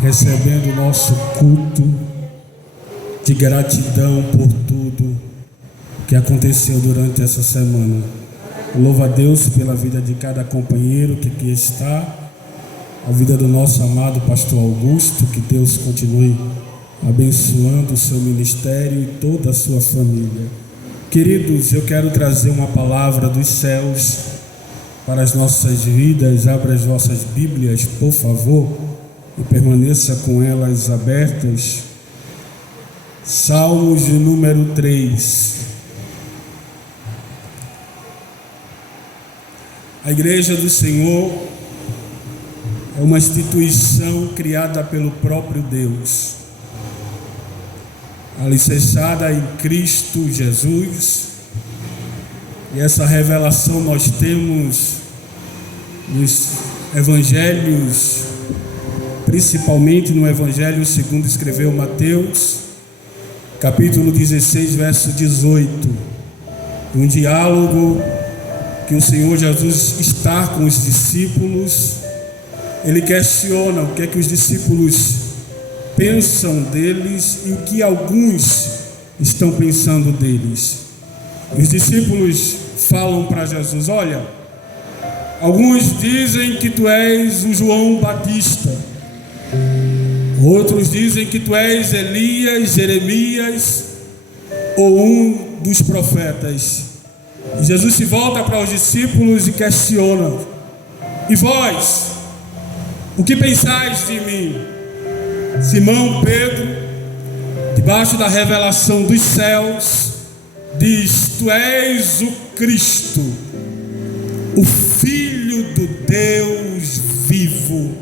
recebendo o nosso culto de gratidão por tudo que aconteceu durante essa semana. Louvo a Deus pela vida de cada companheiro que aqui está, a vida do nosso amado pastor Augusto, que Deus continue abençoando o seu ministério e toda a sua família. Queridos, eu quero trazer uma palavra dos céus para as nossas vidas. Abra as vossas Bíblias, por favor, e permaneça com elas abertas. Salmos de número 3. A Igreja do Senhor é uma instituição criada pelo próprio Deus, alicerçada em Cristo Jesus, e essa revelação nós temos nos evangelhos, principalmente no evangelho segundo escreveu Mateus, capítulo 16, verso 18, um diálogo que o Senhor Jesus está com os discípulos. Ele questiona o que é que os discípulos pensam deles e o que alguns estão pensando deles. Os discípulos falam para Jesus: olha, alguns dizem que tu és o João Batista, outros dizem que tu és Elias, Jeremias ou um dos profetas. E Jesus se volta para os discípulos e questiona: e vós, o que pensais de mim? Simão Pedro, debaixo da revelação dos céus, diz: tu és o Cristo, o Filho do Deus vivo.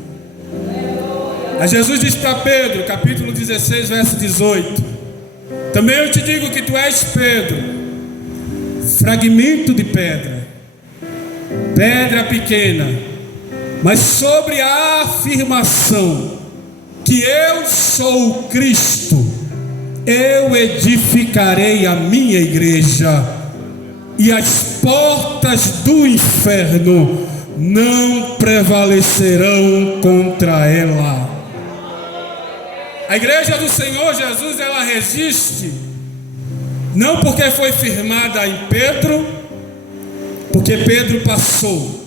Aí Jesus diz para Pedro, capítulo 16, verso 18: também eu te digo que tu és Pedro, fragmento de pedra, pedra pequena, mas sobre a afirmação que eu sou o Cristo, eu edificarei a minha igreja, e as portas do inferno não prevalecerão contra ela. A igreja do Senhor Jesus, ela resiste, não porque foi firmada em Pedro, porque Pedro passou,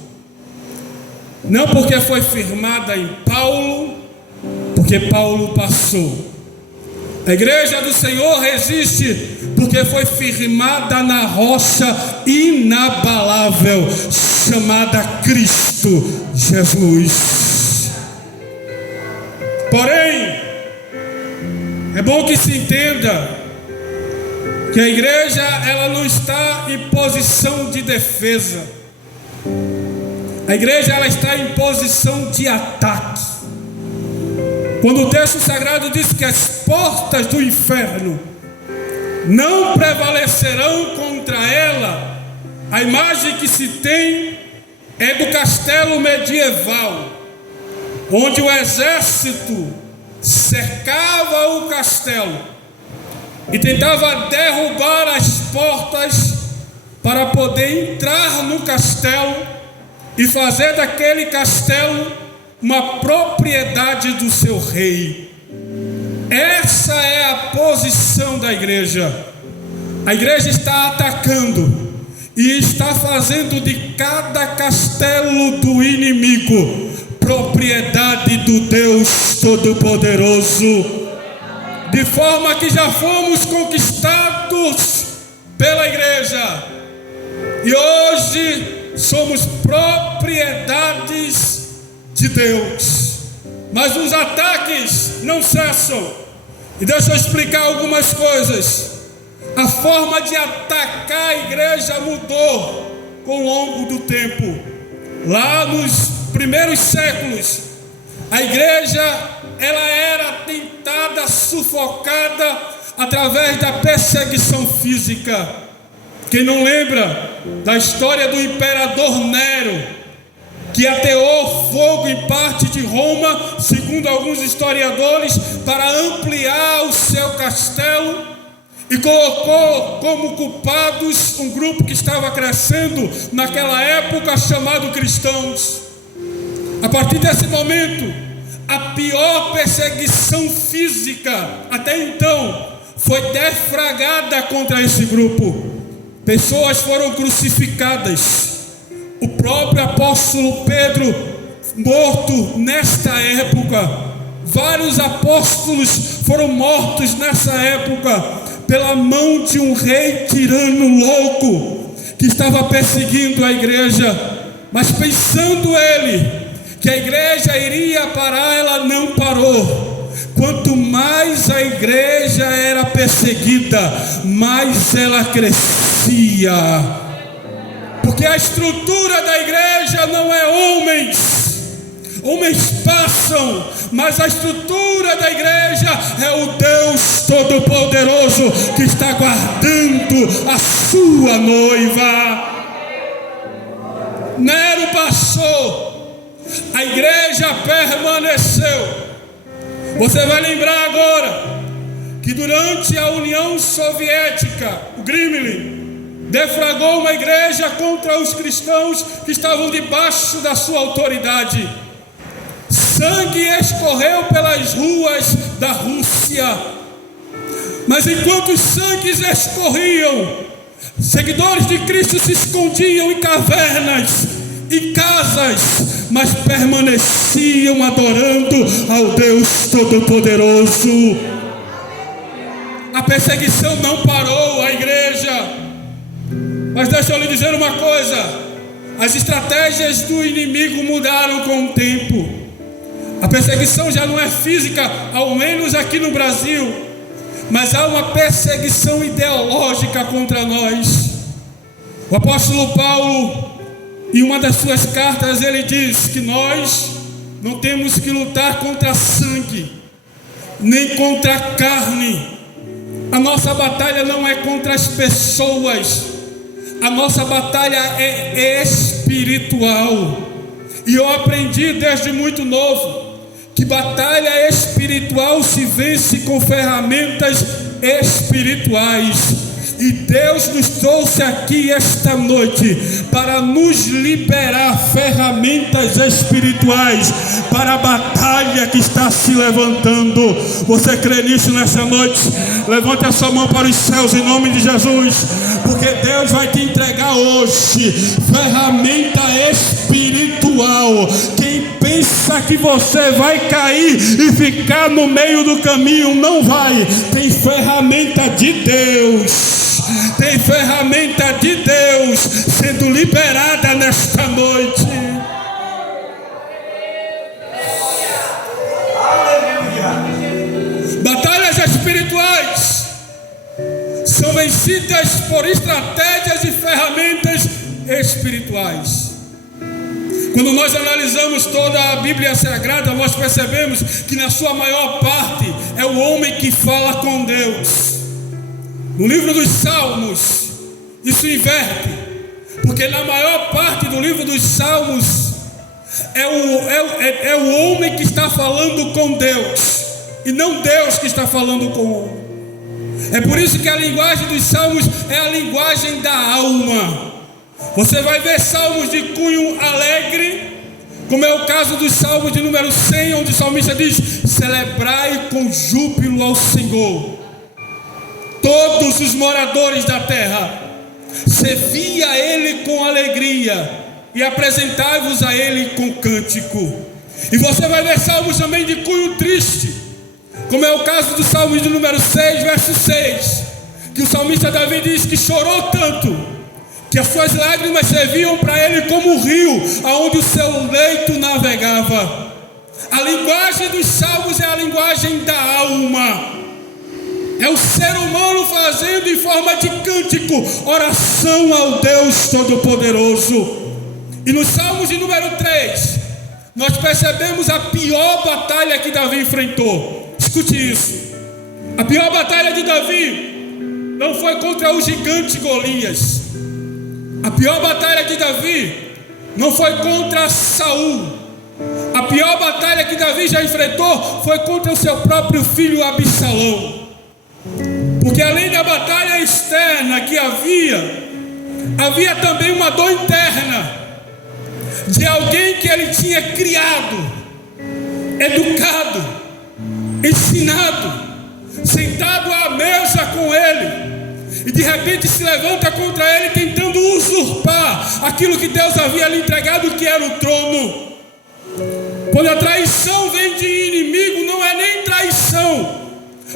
não porque foi firmada em Paulo, porque Paulo passou. A igreja do Senhor resiste porque foi firmada na rocha inabalável chamada Cristo Jesus. Porém, é bom que se entenda que a igreja, ela não está em posição de defesa. A igreja, ela está em posição de ataque. Quando o texto sagrado diz que as portas do inferno não prevalecerão contra ela, a imagem que se tem é do castelo medieval, onde o exército cercava o castelo e tentava derrubar as portas para poder entrar no castelo e fazer daquele castelo uma propriedade do seu rei. Essa é a posição da igreja. A igreja está atacando e está fazendo de cada castelo do inimigo propriedade do Deus Todo-Poderoso, de forma que já fomos conquistados pela igreja e hoje somos propriedades de Deus. Mas os ataques não cessam. E deixa eu explicar algumas coisas. A forma de atacar a igreja mudou com o longo do tempo. Lá nos primeiros séculos, a igreja, ela era tentada, sufocada através da perseguição física. Quem não lembra da história do imperador Nero, que ateou fogo em parte de Roma, segundo alguns historiadores, para ampliar o seu castelo, e colocou como culpados um grupo que estava crescendo naquela época, chamado cristãos. A partir desse momento, a pior perseguição física até então foi deflagrada contra esse grupo. Pessoas foram crucificadas. O próprio apóstolo Pedro, morto nesta época. Vários apóstolos foram mortos nessa época pela mão de um rei tirano louco que estava perseguindo a igreja. Mas pensando ele que a igreja iria parar, ela não parou. Quanto mais a igreja era perseguida, mais ela crescia. Porque a estrutura da igreja não é homens. Homens passam, mas a estrutura da igreja é o Deus Todo-Poderoso que está guardando a sua noiva. Nero passou, a igreja permaneceu. Você vai lembrar agora que durante a União Soviética, o Kremlin deflagrou uma igreja contra os cristãos que estavam debaixo da sua autoridade. Sangue escorreu pelas ruas da Rússia. Mas enquanto os sangues escorriam, seguidores de Cristo se escondiam em cavernas, em casas, mas permaneciam adorando ao Deus Todo-Poderoso. A perseguição não parou a igreja. Mas deixa eu lhe dizer uma coisa: as estratégias do inimigo mudaram com o tempo. A perseguição já não é física, ao menos aqui no Brasil, mas há uma perseguição ideológica contra nós. O apóstolo Paulo, em uma das suas cartas, ele diz que nós não temos que lutar contra sangue, nem contra carne. A nossa batalha não é contra as pessoas, a nossa batalha é espiritual. E eu aprendi desde muito novo que batalha espiritual se vence com ferramentas espirituais. E Deus nos trouxe aqui esta noite para nos liberar ferramentas espirituais para a batalha que está se levantando. Você crê nisso nessa noite? Levante a sua mão para os céus em nome de Jesus, porque Deus vai te entregar hoje ferramenta espiritual. Quem pensa que você vai cair e ficar no meio do caminho, não vai. Tem ferramenta de Deus. Tem ferramenta de Deus sendo liberada nesta noite. Batalhas espirituais são vencidas por estratégias e ferramentas espirituais. Quando nós analisamos toda a Bíblia Sagrada, nós percebemos que na sua maior parte é o homem que fala com Deus. No livro dos Salmos, isso inverte, porque na maior parte do livro dos Salmos é o homem que está falando com Deus, e não Deus que está falando com o homem. É por isso que a linguagem dos Salmos é a linguagem da alma. Você vai ver salmos de cunho alegre, como é o caso dos Salmos de número 100, onde o salmista diz: celebrai com júbilo ao Senhor todos os moradores da terra, servi a Ele com alegria e apresentai-vos a Ele com cântico. E você vai ver salmos também de cunho triste, como é o caso do Salmo de número 6, verso 6, que o salmista Davi diz que chorou tanto que as suas lágrimas serviam para ele como um rio, aonde o seu leito navegava. A linguagem dos salmos é a linguagem da alma. É o ser humano fazendo em forma de cântico oração ao Deus Todo-Poderoso. E nos Salmos de número 3, nós percebemos a pior batalha que Davi enfrentou. Escute isso. A pior batalha de Davi não foi contra o gigante Golias. A pior batalha de Davi não foi contra Saul. A pior batalha que Davi já enfrentou foi contra o seu próprio filho Absalão. Porque além da batalha externa que havia também uma dor interna de alguém que ele tinha criado, educado, ensinado, sentado à mesa com ele, e de repente se levanta contra ele, tentando usurpar aquilo que Deus havia lhe entregado, que era o trono. Quando a traição vem de inimigo, não é nem traição,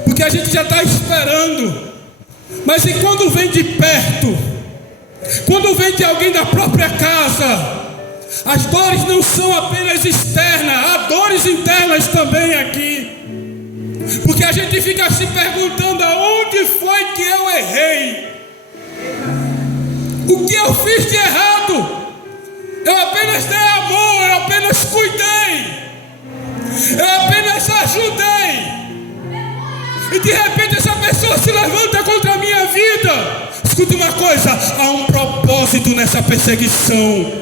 porque a gente já está esperando. Mas e quando vem de perto, quando vem de alguém da própria casa, as dores não são apenas externas, há dores internas também aqui. Porque a gente fica se perguntando: aonde foi que eu errei? O que eu fiz de errado? Eu apenas dei amor, eu apenas cuidei, eu apenas ajudei. E de repente essa pessoa se levanta contra a minha vida. Escuta uma coisa: há um propósito nessa perseguição.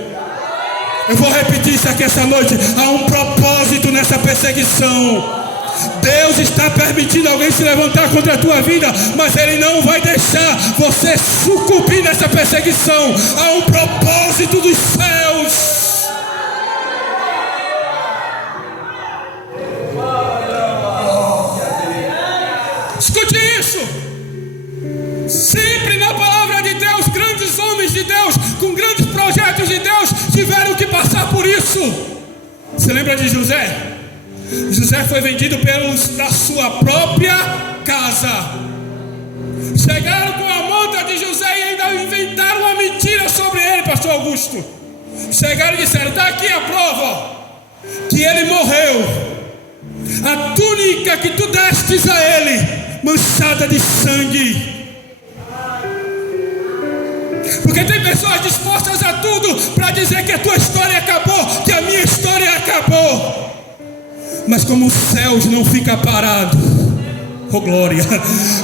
Eu vou repetir isso aqui essa noite: há um propósito nessa perseguição. Deus está permitindo alguém se levantar contra a tua vida, mas Ele não vai deixar você sucumbir nessa perseguição. Há um propósito dos céus. Escute isso. Sempre na palavra de Deus, grandes homens de Deus, com grandes projetos de Deus, tiveram que passar por isso. Você lembra de José? José foi vendido pelos da sua própria casa. Chegaram com a monta de José e ainda inventaram uma mentira sobre ele, pastor Augusto. Chegaram e disseram: está aqui a prova que ele morreu. A túnica que tu destes a ele, manchada de sangue. Porque tem pessoas dispostas a tudo para dizer que a tua história acabou, que a minha história acabou. Mas como os céus não ficam parados, oh glória,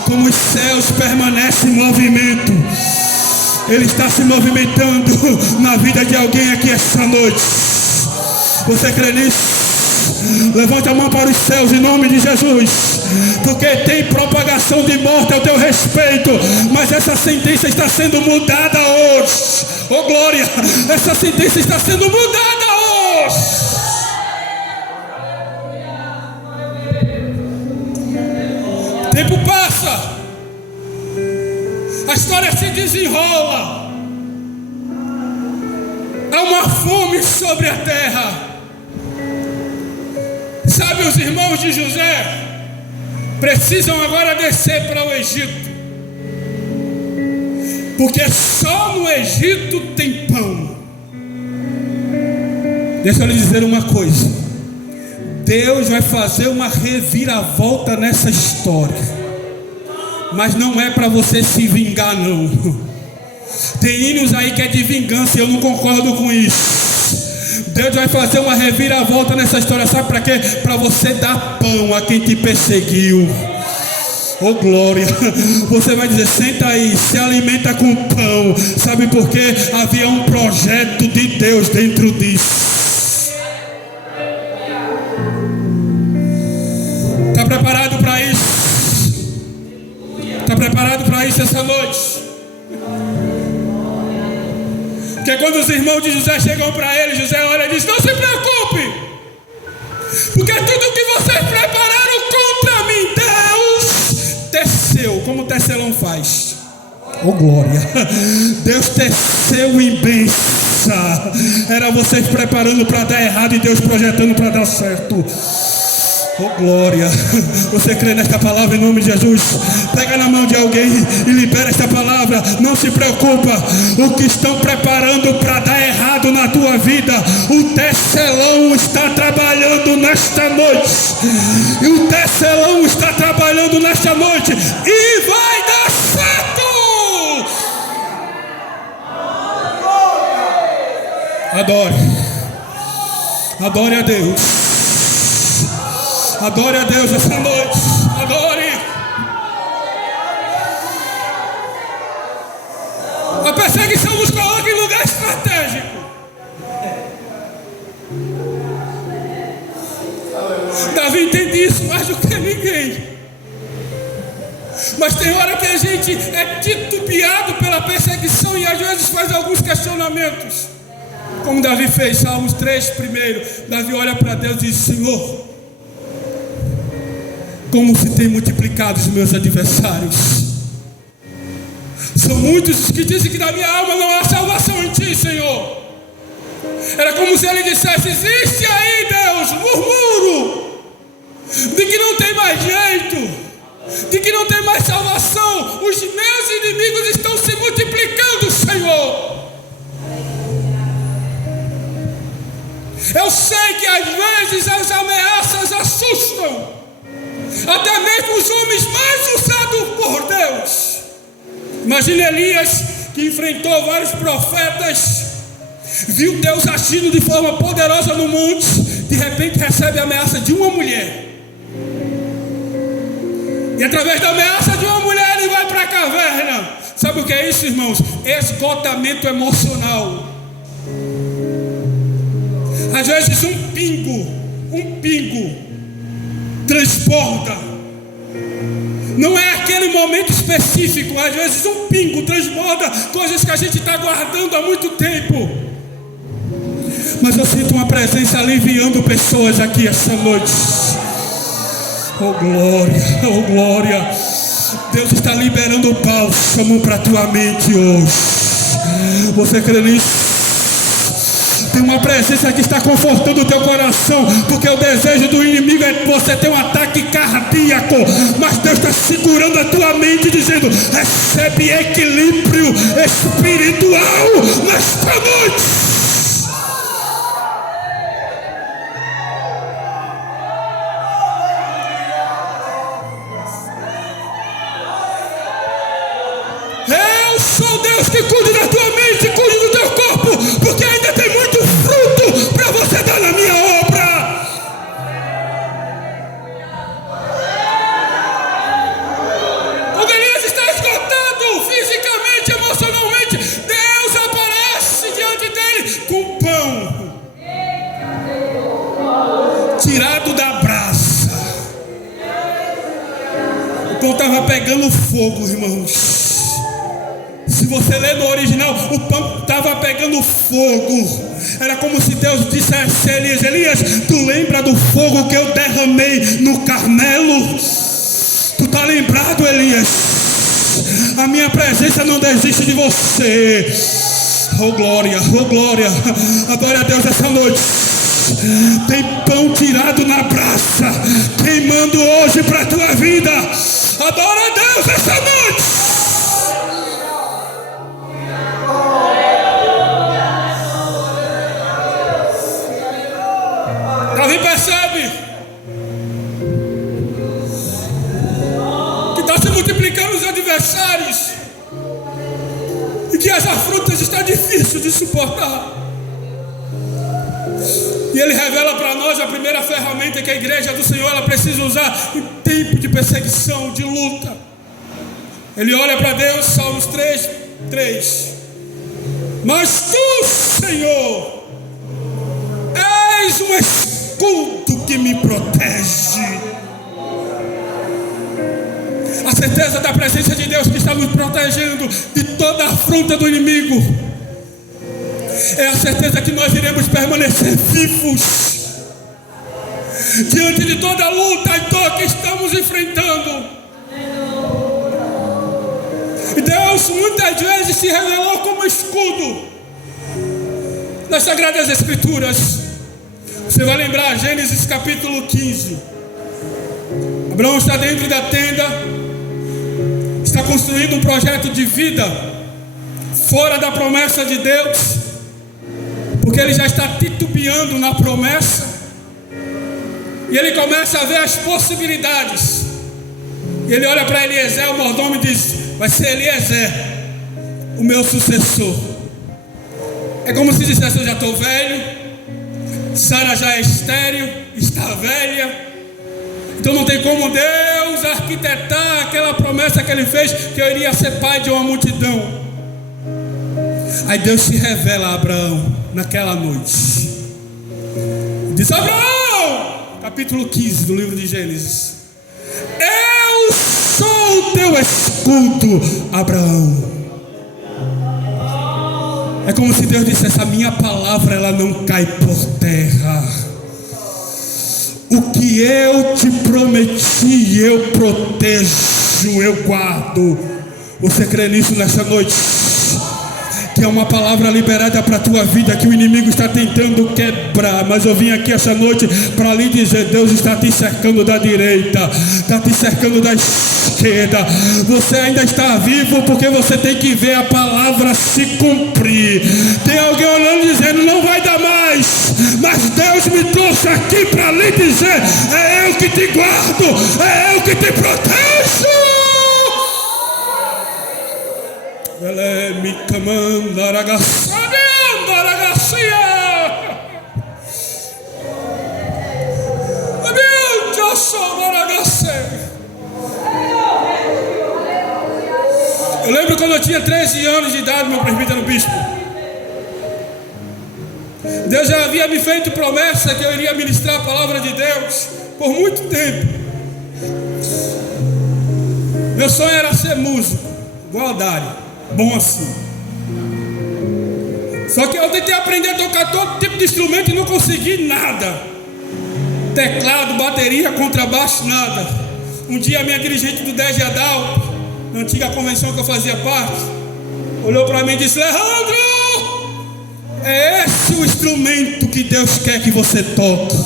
como os céus permanecem em movimento, Ele está se movimentando na vida de alguém aqui essa noite. Você crê nisso? Levante a mão para os céus em nome de Jesus. Porque tem propagação de morte ao teu respeito, mas essa sentença está sendo mudada hoje. Oh glória, essa sentença está sendo mudada hoje. O tempo passa, a história se desenrola, há uma fome sobre a terra. Sabe, os irmãos de José precisam agora descer para o Egito, porque só no Egito tem pão. Deixa eu lhe dizer uma coisa: Deus vai fazer uma reviravolta nessa história, mas não é para você se vingar, não. Tem hinos aí que é de vingança e eu não concordo com isso. Deus vai fazer uma reviravolta nessa história, sabe para quê? Para você dar pão a quem te perseguiu. Oh glória, você vai dizer: senta aí, se alimenta com pão. Sabe por quê? Havia um projeto de Deus dentro disso. Está preparado para isso? Está preparado para isso essa noite? Porque quando os irmãos de José chegam para ele, José olha e diz: não se preocupe, porque tudo que vocês prepararam contra mim, Deus teceu, como o tecelão faz. Oh glória, Deus teceu em bênção. Era vocês preparando para dar errado e Deus projetando para dar certo. Oh glória, você crê nesta palavra em nome de Jesus? Pega na mão de alguém e libera esta palavra. Não se preocupa, o que estão preparando para dar errado na tua vida, o tecelão está trabalhando nesta noite. E o tecelão está trabalhando nesta noite e vai dar certo. Adore, adore a Deus. Adore a Deus essa noite. Adore. A perseguição nos coloca em lugar estratégico. Davi entende isso mais do que ninguém. Mas tem hora que a gente é titubeado pela perseguição e às vezes faz alguns questionamentos. Como Davi fez, Salmos 3 primeiro. Davi olha para Deus e diz: Senhor, como se tem multiplicado os meus adversários. São muitos que dizem que na minha alma não há salvação em ti, Senhor. Era como se ele dissesse: existe aí, Deus, murmúrio de que não tem mais jeito, de que não tem mais salvação. Os meus inimigos estão se multiplicando, Senhor. Eu sei que às vezes as ameaças assustam até mesmo os homens mais usados por Deus. Imagine Elias, que enfrentou vários profetas, viu Deus agindo de forma poderosa no monte, de repente recebe a ameaça de uma mulher. E através da ameaça de uma mulher ele vai para a caverna. Sabe o que é isso, irmãos? Esgotamento emocional. Às vezes um pingo transborda. Não é aquele momento específico. Às vezes um pingo transborda coisas que a gente está guardando há muito tempo. Mas eu sinto uma presença aliviando pessoas aqui essa noite. Oh glória, oh glória. Deus está liberando o bálsamo para a tua mente hoje. Você crê nisso? Tem uma presença que está confortando o teu coração, porque o desejo do inimigo é que você tenha um ataque cardíaco, mas Deus está segurando a tua mente, dizendo: recebe equilíbrio espiritual nesta noite. Eu sou Deus que cuida da tua mente, cuida do teu corpo, porque ainda tem muito fruto para você dar na minha obra. Quando Elias está esgotado fisicamente, emocionalmente, Deus aparece diante dele com pão tirado da brasa. O pão estava pegando fogo, irmãos. Se você ler no original, o pão estava pegando fogo. Era como se Deus dissesse a Elias: Elias, tu lembra do fogo que eu derramei no Carmelo? Tu está lembrado, Elias? A minha presença não desiste de você. Oh glória, oh glória. Adore a Deus essa noite. Tem pão tirado na brasa, queimando hoje para a tua vida. Adore a Deus essa noite. Davi percebe que está se multiplicando os adversários e que as afrontas está difícil de suportar. E ele revela para nós a primeira ferramenta que a igreja do Senhor ela precisa usar em tempo de perseguição, de luta. Ele olha para Deus, Salmos 3:3. Mas tu, Senhor, és um escudo que me protege. A certeza da presença de Deus que está nos protegendo de toda a afronta do inimigo é a certeza que nós iremos permanecer vivos diante de toda a luta e dor que estamos enfrentando. E Deus muitas vezes se revelou como escudo nas Sagradas Escrituras. Você vai lembrar Gênesis capítulo 15. Abraão está dentro da tenda, está construindo um projeto de vida fora da promessa de Deus, porque ele já está titubeando na promessa. E ele começa a ver as possibilidades. E ele olha para Eliezer, o mordomo, e diz: vai ser Eliezer o meu sucessor. É como se dissesse: eu já estou velho, Sara já é estéril, está velha, então não tem como Deus arquitetar aquela promessa que ele fez, que eu iria ser pai de uma multidão. Aí Deus se revela a Abraão naquela noite. Diz: Abraão, capítulo 15 do livro de Gênesis: eu sou o teu escudo, Abraão. É como se Deus dissesse: a minha palavra ela não cai por terra. O que que eu te prometi, eu protejo, eu guardo. Você crê nisso nessa noite? Que é uma palavra liberada para a tua vida, que o inimigo está tentando quebrar, mas eu vim aqui essa noite para lhe dizer: Deus está te cercando da direita, está te cercando da esquerda. Você ainda está vivo porque você tem que ver a palavra se cumprir. Tem alguém olhando dizendo: não vai dar mais, mas Deus me trouxe aqui para lhe dizer: é eu que te guardo, é eu que te protejo. Ele me comanda, eu lembro quando eu tinha 13 anos de idade, meu presbítero bispo. Deus já havia me feito promessa que eu iria ministrar a palavra de Deus por muito tempo. Meu sonho era ser músico, igual a Dário. Bom assim. Só que eu tentei aprender a tocar todo tipo de instrumento e não consegui nada. Teclado, bateria, contrabaixo, nada. Um dia a minha dirigente do DEG Adalto, na antiga convenção que eu fazia parte, olhou para mim e disse: Leandro, é esse o instrumento que Deus quer que você toque.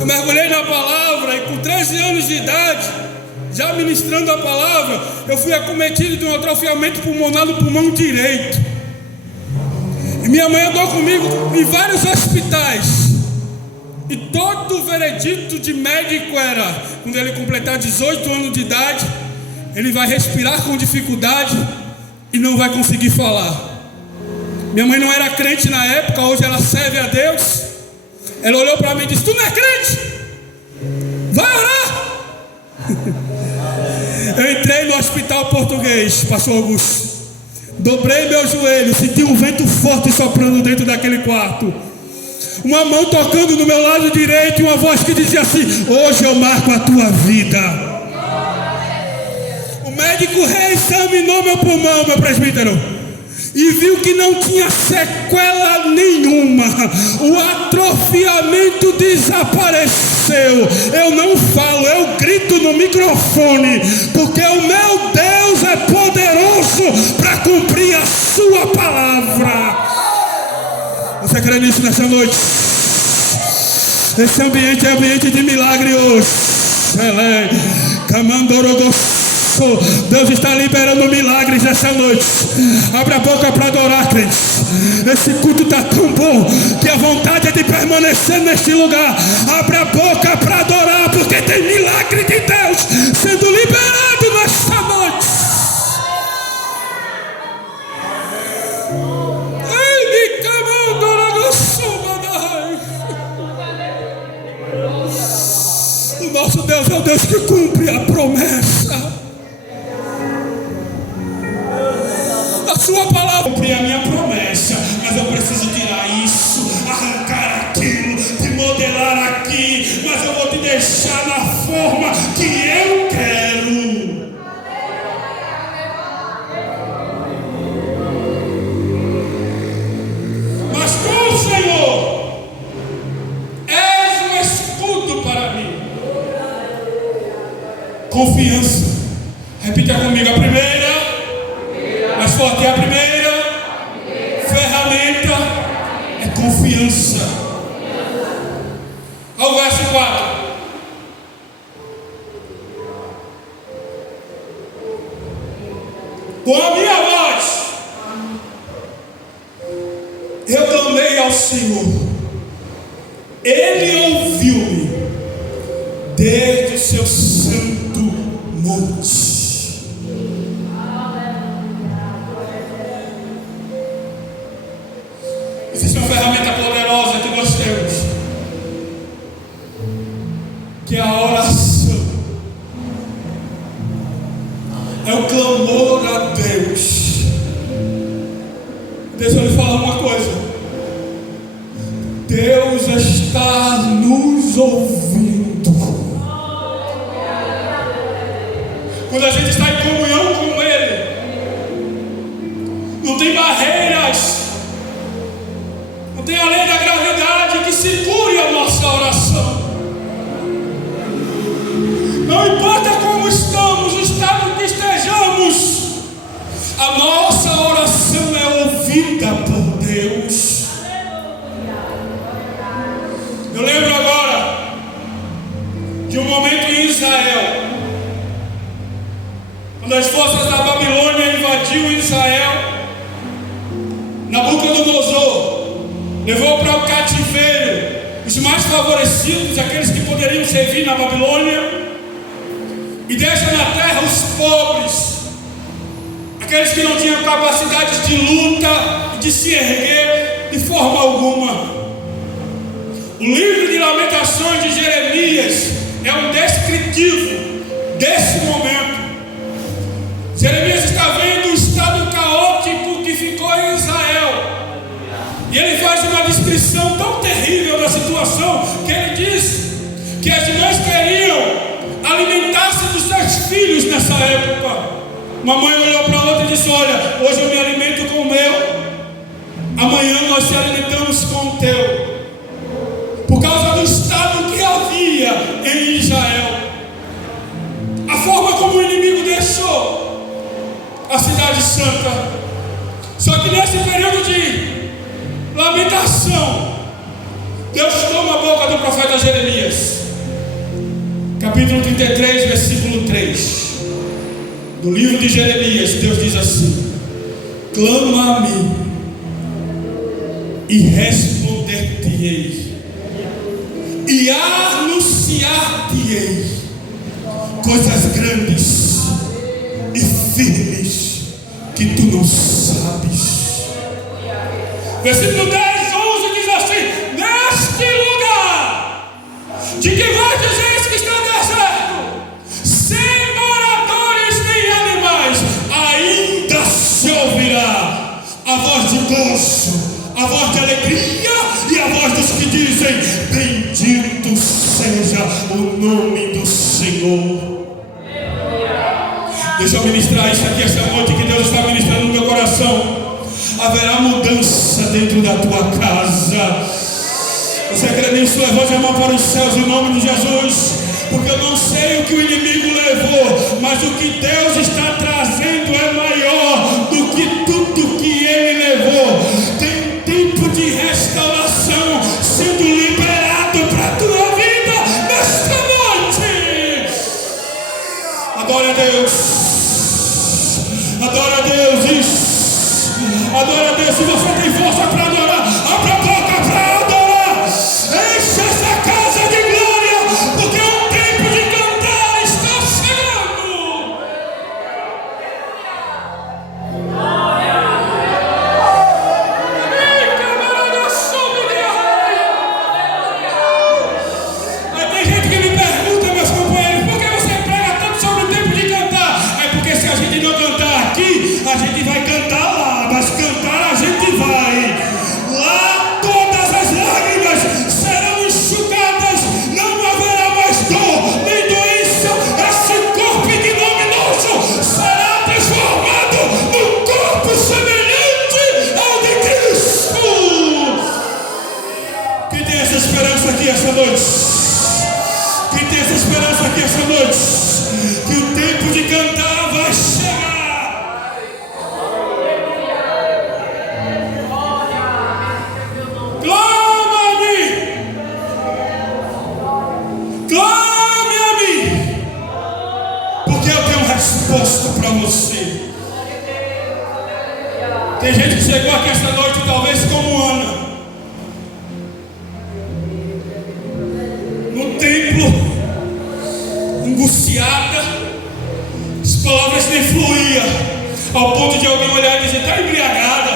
Eu mergulhei na palavra e com 13 anos de idade, já ministrando a palavra, eu fui acometido de um atrofiamento pulmonar no pulmão direito. E minha mãe andou comigo em vários hospitais. E todo o veredito de médico era: quando ele completar 18 anos de idade, ele vai respirar com dificuldade e não vai conseguir falar. Minha mãe não era crente na época, hoje ela serve a Deus. Ela olhou para mim e disse: tu não é crente? Vai orar! Eu entrei no hospital português, pastor Augusto. Dobrei meu joelho, senti um vento forte soprando dentro daquele quarto. Uma mão tocando no meu lado direito e uma voz que dizia assim: hoje eu marco a tua vida. O médico reexaminou meu pulmão, meu presbítero, e viu que não tinha sequela nenhuma. O atrofiamento desapareceu. Eu não falo, eu grito no microfone, porque o meu Deus é poderoso para cumprir a sua palavra. Você crê nisso nessa noite? Esse ambiente é ambiente de milagre hoje. Deus está liberando milagres nessa noite. Abre a boca para adorar, crente. Esse culto está tão bom que a vontade é de permanecer neste lugar. Abre a boca para adorar, porque tem milagre de Deus sendo liberado nesta noite. O nosso Deus é o Deus que cumpre a promessa. A sua palavra cumpre a minha promessa, mas eu preciso tirar isso, arrancar aquilo, te modelar aqui, mas eu vou te deixar na forma que eu quero. Mas tu, Senhor, és um escudo para mim. Confiança. Repita comigo: a primeira, mais forte, é a primeira ferramenta é confiança. Ao verso 4. Com a minha voz eu clamei ao Senhor, Ele ouviu-me desde o seu santo monte. Existe uma ferramenta poderosa que nós temos, que é a oração. É o clamor a Deus. Deixa eu lhe falar uma coisa: Deus está nos ouvindo. Quando a gente está em comunhão com Ele, não tem barreiras, não tem a lei da gravidade. invadiu Israel, Nabucodonosor levou para o cativeiro os mais favorecidos, aqueles que poderiam servir na Babilônia, e deixa na terra os pobres, aqueles que não tinham capacidade de luta e de se erguer de forma alguma. O livro de Lamentações de Jeremias é um descritivo desse momento. Jeremias está vendo o estado caótico que ficou em Israel, e ele faz uma descrição tão terrível da situação, que ele diz que as mães queriam alimentar-se dos seus filhos nessa época. Uma mãe olhou para a outra e disse: olha, hoje eu me alimento com o meu, amanhã nós te alimentamos com o teu. Por causa do estado que havia em Israel, a forma como o inimigo deixou a cidade santa. Só que nesse período de lamentação, Deus toma a boca do profeta Jeremias. Capítulo 33, versículo 3 do livro de Jeremias. Deus diz assim: clama a mim e responder-te-ei, e anunciar-te-ei coisas grandes e firmes que tu não sabes. Versículo 10, 11 diz assim: neste lugar de que vós dizeis que está deserto, sem moradores nem animais, ainda se ouvirá a voz de gozo, a voz de alegria e a voz dos que dizem: bendito seja o nome do Senhor. Deixa eu ministrar isso aqui essa noite, que Deus está ministrando no meu coração. Haverá mudança dentro da tua casa. Você crê nisso? Levante a mão para os céus em nome de Jesus. Porque eu não sei o que o inimigo levou, mas o que Deus está trazendo é maior do que tudo que ele levou. Tem um tempo de restauração sendo liberado para a tua vida nesta noite. Adore a Deus. Adore a Deus. Isso. Adore a Deus. Se você tem força para adorar, abra a boca para adorar. Enche essa casa de glória, porque o tempo de cantar está chegando. Aí tem gente que me pergunta, meus companheiros, por que você prega tanto sobre o tempo de cantar? É porque se a gente não cantar aqui, a gente vai cantar lá. Mas cantar a gente vai. Lá todas as lágrimas serão enxugadas. Não haverá mais dor nem doença. Esse corpo ignominioso será transformado num corpo semelhante ao de Cristo. Quem tem essa esperança aqui essa noite? Quem tem essa esperança aqui essa noite? Que o tempo de cantar vai chegar. Resposta para você. Tem gente que chegou aqui essa noite talvez como Ana, no templo, angustiada, as palavras nem fluíam, ao ponto de alguém olhar e dizer: está embriagada.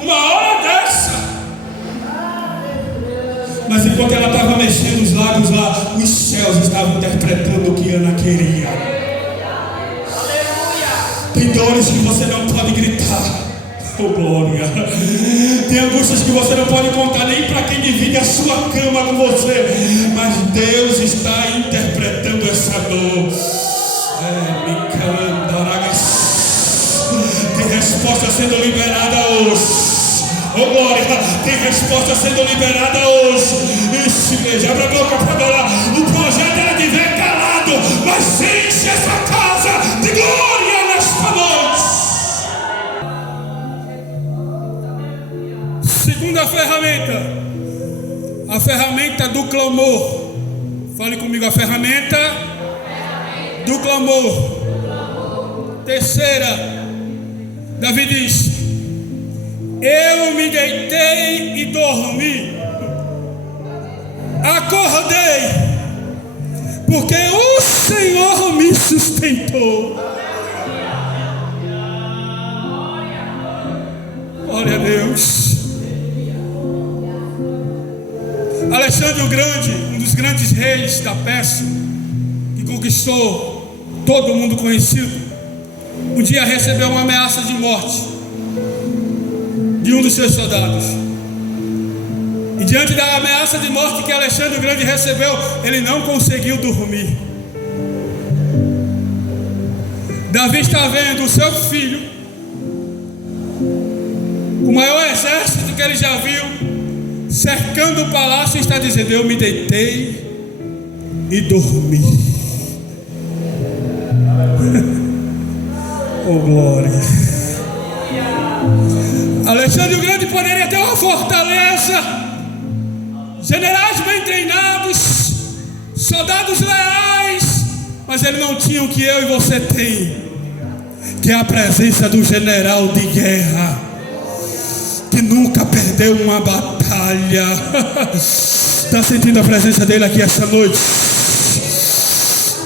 Uma hora dessa. Mas enquanto ela estava mexendo os lábios lá, os céus estavam interpretando o que Ana queria. Tem dores que você não pode gritar, oh glória. Tem angústias que você não pode contar nem para quem divide a sua cama com você. Mas Deus está interpretando essa dor. Tem resposta sendo liberada hoje. Oh glória, tem resposta sendo liberada hoje. Isso, igreja, abre a boca para adorar. O projeto era de ver calado, mas enche essa casa de glória nesta noite. Segunda ferramenta, a ferramenta do clamor. Fale comigo, a ferramenta do clamor. Terceira, Davi diz: eu me deitei e dormi, acordei, porque o Senhor me sustentou. Glória a Deus. Alexandre o Grande, um dos grandes reis da Pérsia, que conquistou todo mundo conhecido, um dia recebeu uma ameaça de morte de um dos seus soldados. E diante da ameaça de morte que Alexandre o Grande recebeu, ele não conseguiu dormir. Davi está vendo o seu filho, o maior exército que ele já viu, cercando o palácio, e está dizendo: eu me deitei e dormi. Oh glória. Alexandre o Grande poderia ter uma fortaleza, generais bem treinados, soldados leais, mas ele não tinha o que eu e você tem, que é a presença do general de guerra, que nunca perdeu uma batalha. Está sentindo a presença dele aqui essa noite?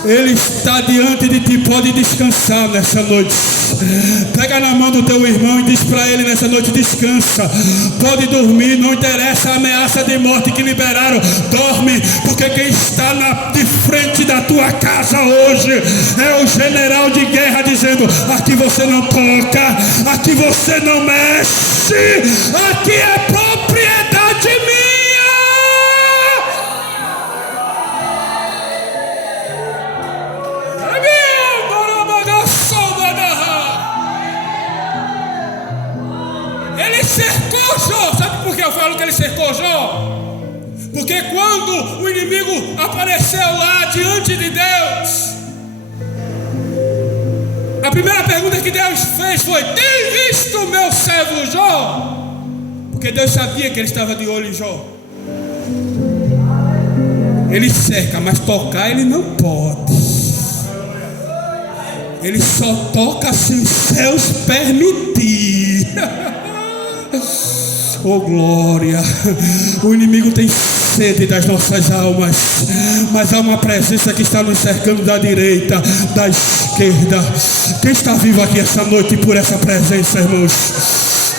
Ele está diante de ti, pode descansar nessa noite. Pega na mão do teu irmão e diz para ele nessa noite: descansa, pode dormir, não interessa a ameaça de morte que liberaram, dorme, porque quem está de frente da tua casa hoje é o general de guerra, dizendo: aqui você não toca, aqui você não mexe, aqui é propriedade minha. Ele cercou Jó. Sabe por que eu falo que ele cercou Jó? Porque quando o inimigo apareceu lá diante de Deus, a primeira pergunta que Deus fez foi: tem visto o meu servo Jó? Porque Deus sabia que ele estava de olho em Jó. Ele cerca, mas tocar ele não pode. Ele só toca se os céus permitir. Oh glória. O inimigo tem sede das nossas almas, mas há uma presença que está nos cercando da direita, da esquerda. Quem está vivo aqui essa noite por essa presença, irmãos?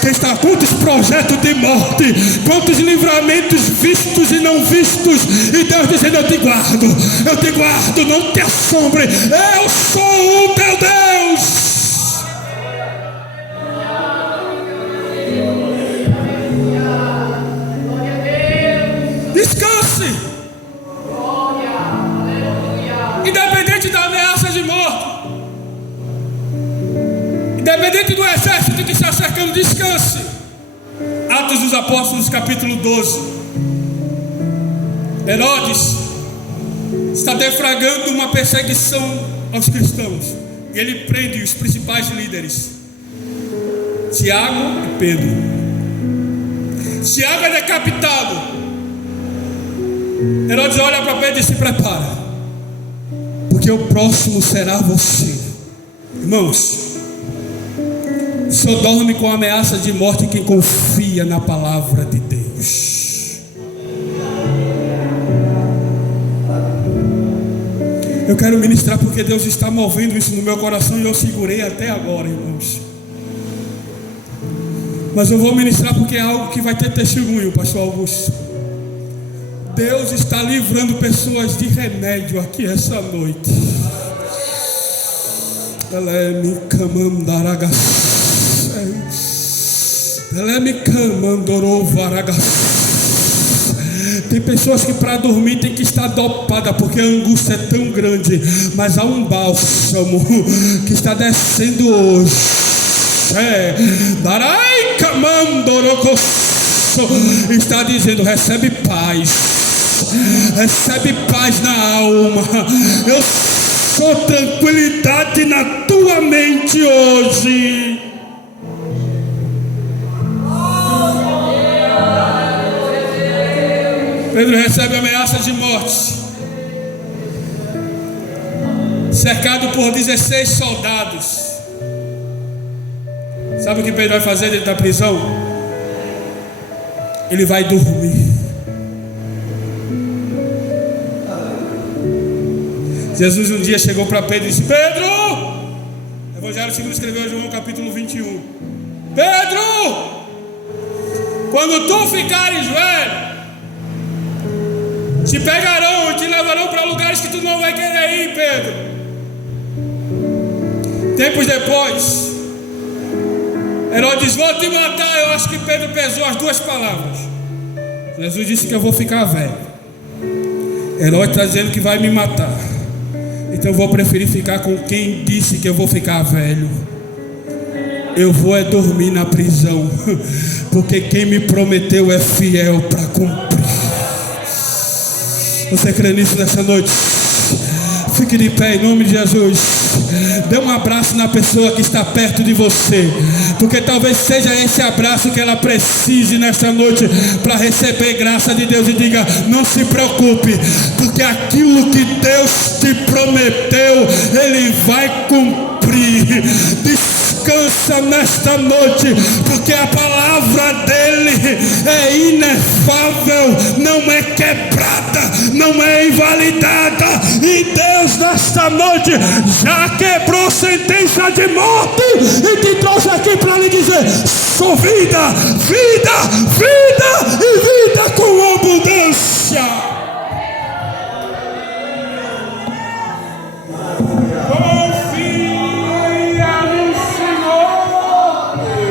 Quem está? Quantos projetos de morte, quantos livramentos vistos e não vistos, e Deus dizendo: eu te guardo, não te assombre, eu sou o teu Deus. Descanse. Independente da ameaça de morte, independente do exército que está cercando, descanse. Atos dos Apóstolos, capítulo 12. Herodes está deflagrando uma perseguição aos cristãos, e ele prende os principais líderes, Tiago e Pedro. Tiago é decapitado. Herodes olha para Pedro e se prepara, porque o próximo será você. Irmãos, só dorme com a ameaça de morte quem confia na palavra de Deus. Eu quero ministrar porque Deus está movendo isso no meu coração, e eu segurei até agora, irmãos. Mas eu vou ministrar porque é algo que vai ter testemunho, pastor Augusto. Deus está livrando pessoas de remédio aqui essa noite. Tem pessoas que para dormir tem que estar dopada, porque a angústia é tão grande. Mas há um bálsamo que está descendo hoje. Está dizendo: recebe paz. Recebe paz na alma. Eu sou tranquilidade na tua mente hoje. Pedro recebe ameaça de morte, cercado por 16 soldados. Sabe o que Pedro vai fazer dentro da prisão? Ele vai dormir. Jesus um dia chegou para Pedro e disse: Pedro! Evangelho segundo escreveu João capítulo 21. Pedro! Quando tu ficares velho, te pegarão e te levarão para lugares que tu não vai querer ir, Pedro. Tempos depois, Herodes: vou te matar. Eu acho que Pedro pesou as duas palavras. Jesus disse que eu vou ficar velho. Herodes está dizendo que vai me matar. Então eu vou preferir ficar com quem disse que eu vou ficar velho. Eu vou dormir na prisão, porque quem me prometeu é fiel para cumprir. Você crê nisso nessa noite? Fique de pé em nome de Jesus. Dê um abraço na pessoa que está perto de você, porque talvez seja esse abraço que ela precise nessa noite para receber graça de Deus. E diga: não se preocupe, porque aquilo que Deus te prometeu, Ele vai cumprir. Descansa nesta noite, porque a palavra dele é inefável, não é quebrada, não é invalidada. E Deus nesta noite já quebrou sentença de morte e te trouxe aqui para lhe dizer: sou vida, vida, vida e vida com abundância.